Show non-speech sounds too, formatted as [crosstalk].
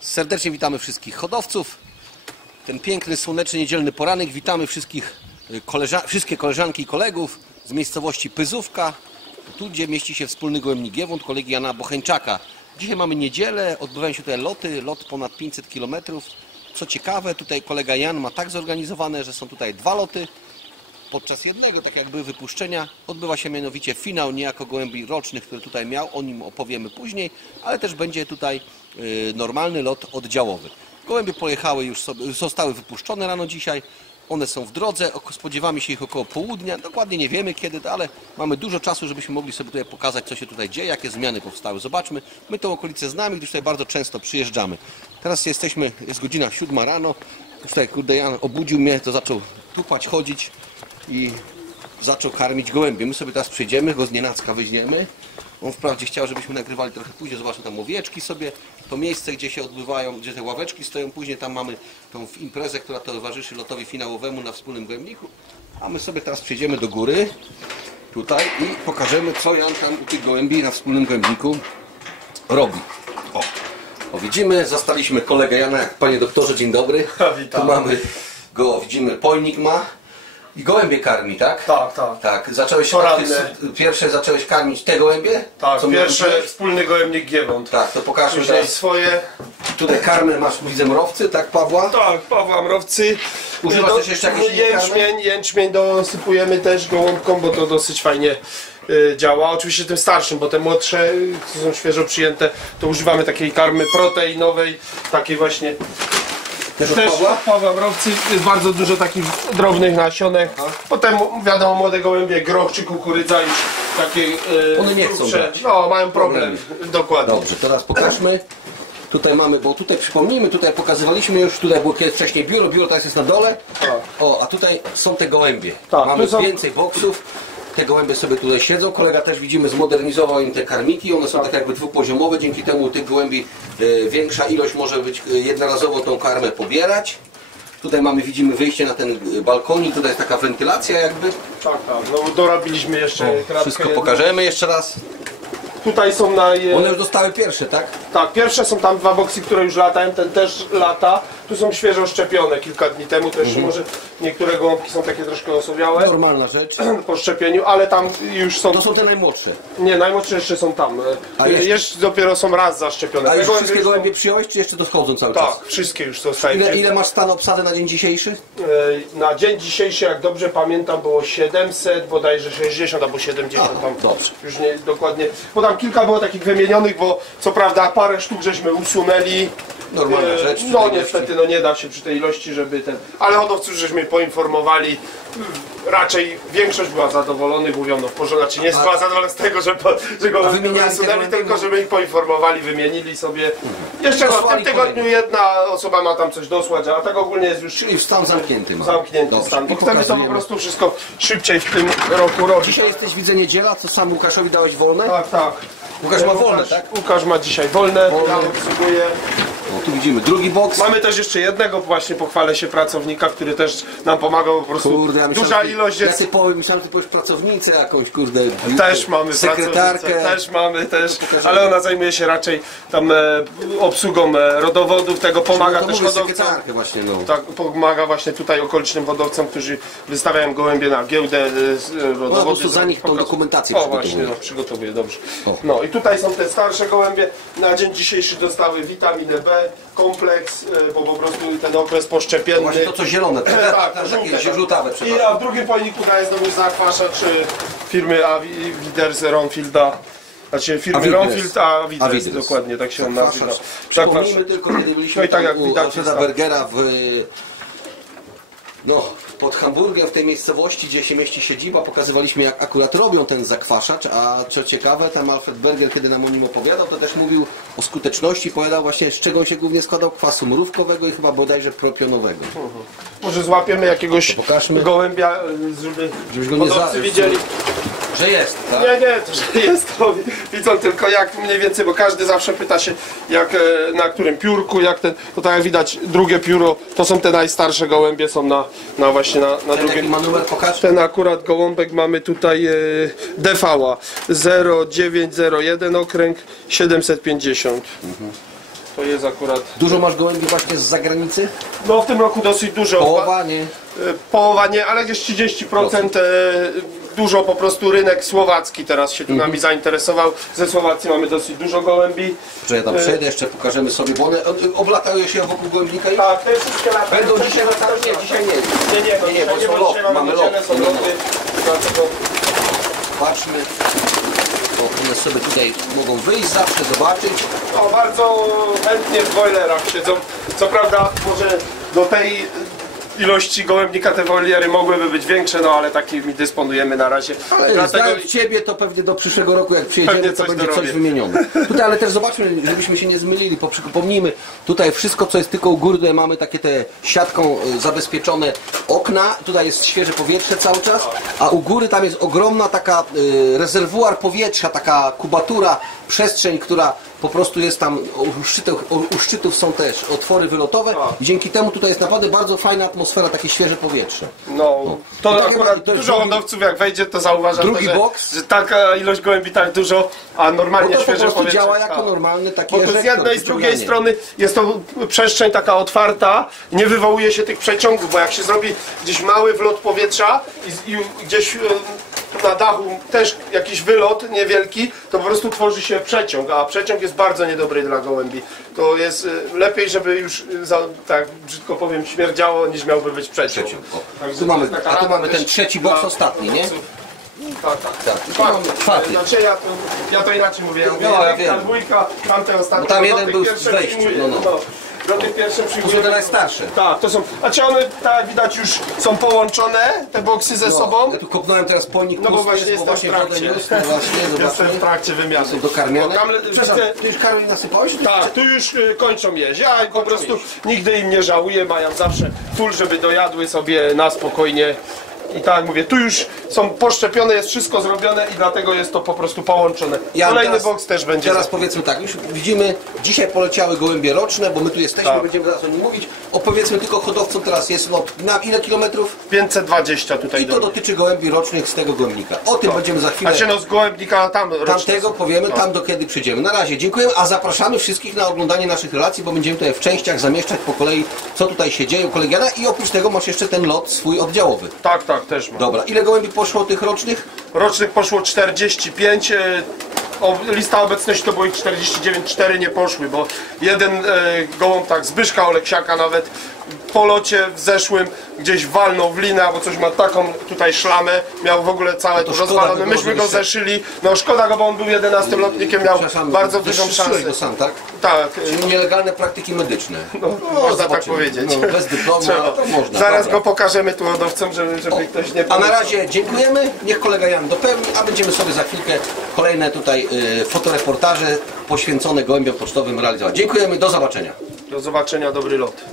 Serdecznie witamy wszystkich hodowców. Ten piękny, słoneczny, niedzielny poranek. Witamy wszystkich y, koleża wszystkie koleżanki i kolegów z miejscowości Pyzówka, tu gdzie mieści się wspólny gołębnik Giewont, kolegi Jana Bocheńczaka. Dzisiaj mamy niedzielę, odbywają się tutaj loty, lot ponad 500 km. Co ciekawe, tutaj kolega Jan ma tak zorganizowane, że są tutaj dwa loty. Podczas jednego, tak jakby wypuszczenia, odbywa się mianowicie finał niejako gołębi rocznych, który tutaj miał, o nim opowiemy później, ale też będzie tutaj normalny lot oddziałowy. Gołębie pojechały już sobie, zostały wypuszczone rano dzisiaj, one są w drodze, spodziewamy się ich około południa, dokładnie nie wiemy kiedy, ale mamy dużo czasu, żebyśmy mogli sobie tutaj pokazać, co się tutaj dzieje, jakie zmiany powstały. Zobaczmy, my tą okolicę znamy, gdyż tutaj bardzo często przyjeżdżamy. Teraz jesteśmy, jest godzina siódma rano, już tutaj kurde Jan obudził mnie, to zaczął tupać, chodzić i zaczął karmić gołębie. My sobie teraz przyjdziemy, go z nienacka weźmiemy. On wprawdzie chciał, żebyśmy nagrywali trochę później, zobaczmy tam owieczki sobie, to miejsce, gdzie się odbywają, gdzie te ławeczki stoją, później tam mamy tą imprezę, która towarzyszy lotowi finałowemu na wspólnym gołębniku. A my sobie teraz przejdziemy do góry, tutaj i pokażemy, co Jan tam u tych gołębi na wspólnym gołębniku robi. O, o widzimy, zastaliśmy kolegę Jana, panie doktorze, dzień dobry. [laughs] Witam. Tu mamy go, widzimy, pojnik ma i gołębie karmi, tak? Tak, tak. Tak, zacząłeś, Poranne. pierwsze zacząłeś karmić te gołębie? Tak, Co pierwsze wspólny gołębnik Giewont. Tak, to pokażmy Później teraz. swoje. Tutaj karmę masz, widzę, mrowcy, tak Pawła? Tak, Pawła Mrowcy. Używasz też jeszcze jakiejś innej jęczmień, jęczmień dosypujemy też gołąbką, bo to dosyć fajnie y, działa. Oczywiście tym starszym, bo te młodsze, y, które są świeżo przyjęte, to używamy takiej karmy proteinowej, takiej właśnie Też Pawła? od Pawła jest bardzo dużo takich drobnych nasionek. Potem wiadomo młode gołębie, groch czy kukurydza już takie y, One nie chcą grubsze. No, mają problem. Dokładnie. Dobrze, teraz pokażmy. Tutaj mamy, bo tutaj przypomnijmy, tutaj pokazywaliśmy już, tutaj było kiedyś wcześniej biuro, biuro teraz jest na dole. O, a tutaj są te gołębie. Tak, mamy tu są- więcej boksów. Te gołębie sobie tutaj siedzą. Kolega też widzimy zmodernizował im te karmiki. One są tak jakby dwupoziomowe. Dzięki temu tych gołębi e, większa ilość może być e, jednorazowo tą karmę pobierać. Tutaj mamy, widzimy wyjście na ten e, balkonik. Tutaj jest taka wentylacja jakby. Tak, tak. No dorobiliśmy jeszcze kratkę Wszystko pokażemy jeszcze raz. Tutaj są na... je- One już dostały pierwsze, tak? Tak, pierwsze są tam dwa boksy, które już latają, ten też lata. Tu są świeżo szczepione kilka dni temu, to Mhm. może niektóre gołąbki są takie troszkę osobiałe Normalna rzecz. [clears throat] po szczepieniu, ale tam już są... To są te najmłodsze. Nie, najmłodsze jeszcze są tam. A A jeszcze- jeszcze... dopiero są raz zaszczepione. A już gołębie wszystkie są- gołębie przyjąłeś, czy jeszcze dochodzą cały czas? Tak, wszystkie już zostały. Ile, ile masz stan obsady na dzień dzisiejszy? E, Na dzień dzisiejszy, jak dobrze pamiętam, było 700, bodajże 60 albo 70 A, tam. dobrze. Już nie dokładnie. Bo tam kilka było takich wymienionych, bo co prawda parę sztuk żeśmy usunęli. Normalna E, rzecz No niestety no nie da się przy tej ilości, żeby ten. Ale hodowców żeśmy poinformowali. Raczej większość była zadowolonych, mówiono w porządku. Znaczy nie była zadowolona z tego, że, po, że go gołębie? tylko żeby ich poinformowali, wymienili sobie. Jeszcze no, w tym tygodniu jedna osoba ma tam coś dosłać, a tak ogólnie jest już Czyli w stan zamknięty ma. zamknięty Dobrze. stan. I chcemy to po prostu wszystko szybciej w tym roku robić. Dzisiaj jesteś, widzę, niedziela, co sam Łukaszowi dałeś wolne? Tak, tak. Łukasz ma wolne, tak? Łukasz ma dzisiaj wolne, Wolne. ja obsługuję. O, tu widzimy drugi boks. Mamy też jeszcze jednego, właśnie pochwalę się, pracownika, który też nam pomagał po prostu. Kurde, ja myślałem, Duża ty- ilość Ja jest. ty powiem, myślałem, ty powiesz pracownicę jakąś, kurde. Też mamy Sekretarkę. Też mamy, też. Ale ona zajmuje się raczej tam e, obsługą e, rodowodów, tego pomaga no, to też hodowcom. sekretarkę właśnie, no. Tak, pomaga właśnie tutaj okolicznym hodowcom, którzy wystawiają gołębie na giełdę e, z- e, rodowody. po prostu za nich tą dokumentację O właśnie, no, przygotowuję, dobrze. O. No i tutaj są te starsze gołębie. Na dzień dzisiejszy dostały witaminę B, kompleks, e, bo po prostu ten okres poszczepienny. Właśnie to co zielone, [laughs] tak? Tak, tak, żółte, takie tak. żółtawe, I a w drugim pojemniku daje znowu zakwaszacz firmy Avi- Widers Ronfielda. Znaczy firmy Avidres. Ronfield, a Widers, Avidres. dokładnie, tak się on nazywa. Przypomnijmy tylko, kiedy byliśmy No i tak jak u widać tak. Bergera w... No, pod Hamburgiem, w tej miejscowości, gdzie się mieści siedziba, pokazywaliśmy jak akurat robią ten zakwaszacz, a co ciekawe, tam Alfred Berger, kiedy nam o nim opowiadał, to też mówił o skuteczności, opowiadał właśnie z czego on się głównie składał, kwasu mrówkowego i chyba bodajże propionowego. Może złapiemy jakiegoś gołębia, żeby Żebyś go nie za- widzieli. Że jest, tak? Nie, nie, to że jest to. Widzą tylko jak mniej więcej, bo każdy zawsze pyta się jak, e, na którym piórku, jak ten, to tak jak widać drugie pióro, to są te najstarsze gołębie, są na, na właśnie na, na Ten drugim. pokaż. Ten akurat gołąbek mamy tutaj e, DV 0901 okręg 750. To jest akurat... Dużo masz gołębi właśnie z zagranicy? No w tym roku dosyć dużo. Połowa, nie? E, Połowa nie, ale gdzieś 30% e, dużo po prostu rynek słowacki teraz się tu Mhm. nami zainteresował. Ze Słowacji mamy dosyć dużo gołębi. Że ja tam przejdę, jeszcze pokażemy sobie, bo one e, oblatają się wokół gołębnika i Tak, te wszystkie lata. będą dzisiaj latały? Nie, dzisiaj nie. Nie, nie, no, Nie, nie, dzisiaj bo nie, są lot, mamy lot. No, dlatego Patrzmy. Bo one sobie tutaj mogą wyjść zawsze, zobaczyć. no, bardzo chętnie w boilerach siedzą. Co prawda może do tej ilości gołębnika te woliery mogłyby być większe, no ale takimi dysponujemy na razie. Ale Dlatego znając Ciebie, to pewnie do przyszłego roku, jak przyjedziemy, to coś będzie coś dorobię. wymienione. Tutaj, ale też zobaczmy, żebyśmy się nie zmylili, po- przypomnijmy, tutaj wszystko, co jest tylko u góry, mamy takie te siatką y, zabezpieczone okna, tutaj jest świeże powietrze cały czas, a u góry tam jest ogromna taka y, rezerwuar powietrza, taka kubatura, przestrzeń, która po prostu jest tam, u szczytów, u szczytów są też otwory wylotowe i dzięki temu tutaj jest naprawdę bardzo fajna atmosfera, takie świeże powietrze. No, to No tak akurat to dużo drugi- hodowców jak wejdzie, to zauważa, Drugi to, że, boks. że taka ilość gołębi tak dużo, a normalnie to po świeże prostu powietrze. działa jako tak. normalny taki Bo to z jednej i z drugiej strony jest to przestrzeń taka otwarta, nie wywołuje się tych przeciągów, bo jak się zrobi gdzieś mały wlot powietrza i, i gdzieś e, na dachu też jakiś wylot niewielki, to po prostu tworzy się przeciąg, a przeciąg jest bardzo niedobry dla gołębi. To jest e, lepiej, żeby już, e, za, tak brzydko powiem, śmierdziało, niż miałby być przeciąg. Przeciąg, Tu mamy- a tu mamy ten trzeci boks ostatni, nie? Tak, tak. Tak, Czwarty. Znaczy ja to, ja to inaczej mówię. Ja mówię No, ja wiem. dwójka, tamte ostatnie. Bo tam jeden był z wejściu, no, no. Pierwszych To są te najstarsze. Tak, to są. Znaczy one, tak jak widać, już są połączone, te boksy ze sobą. Ja tu kopnąłem teraz pojnik No bo właśnie jest, bo jestem w właśnie wodę trakcie. no właśnie, [laughs] Jestem w trakcie wymiany. Są dokarmiane. Tam Przepraszam, wszystkie- ty już Karol nasypałeś? Tak, tu już y, kończą jeść. Ja po prostu nigdy im nie żałuję, mają zawsze full, żeby dojadły sobie na spokojnie. I tak jak mówię, tu już są poszczepione, jest wszystko zrobione i dlatego jest to po prostu połączone. Ja Kolejny teraz- boks też będzie. Teraz za- powiedzmy tak, już widzimy, dzisiaj poleciały gołębie roczne, bo my tu jesteśmy, Tak. będziemy zaraz o nim mówić. Opowiedzmy tylko hodowcom teraz jest lot na ile kilometrów? 520 tutaj I to do dotyczy gołębi rocznych z tego gołębnika. O tym będziemy za chwilę. A się no z gołębnika tam rocznie Tamtego są. powiemy, No. tam do kiedy przyjdziemy. Na razie dziękujemy, a zapraszamy wszystkich na oglądanie naszych relacji, bo będziemy tutaj w częściach zamieszczać po kolei, co tutaj się dzieje u kolegiana i oprócz tego masz jeszcze ten lot swój oddziałowy. Tak, tak, też mam. Dobra, ile gołębi poszło tych rocznych? Rocznych poszło 45, e, o, lista obecności to było ich 49, 4 nie poszły, bo jeden e, gołąb tak Zbyszka Oleksiaka nawet po locie w zeszłym gdzieś walnął w linę albo coś ma taką tutaj szlamę, miał w ogóle całe to to rozwalone, myśmy go zeszyli, no szkoda go, bo on był 11 lotnikiem, miał bardzo dużą szansę. go sam, tak? Tak, Czyli nielegalne praktyki medyczne. No, można tak zobaczymy. powiedzieć. No, bez dyplomu, to można. Zaraz dobra. go pokażemy tu hodowcom, żeby, żeby ktoś nie A na razie dziękujemy, niech kolega Jan dopełni, a będziemy sobie za chwilkę kolejne tutaj fotoreportaże poświęcone gołębiom pocztowym realizować. Dziękujemy, do zobaczenia. Do zobaczenia, dobry lot.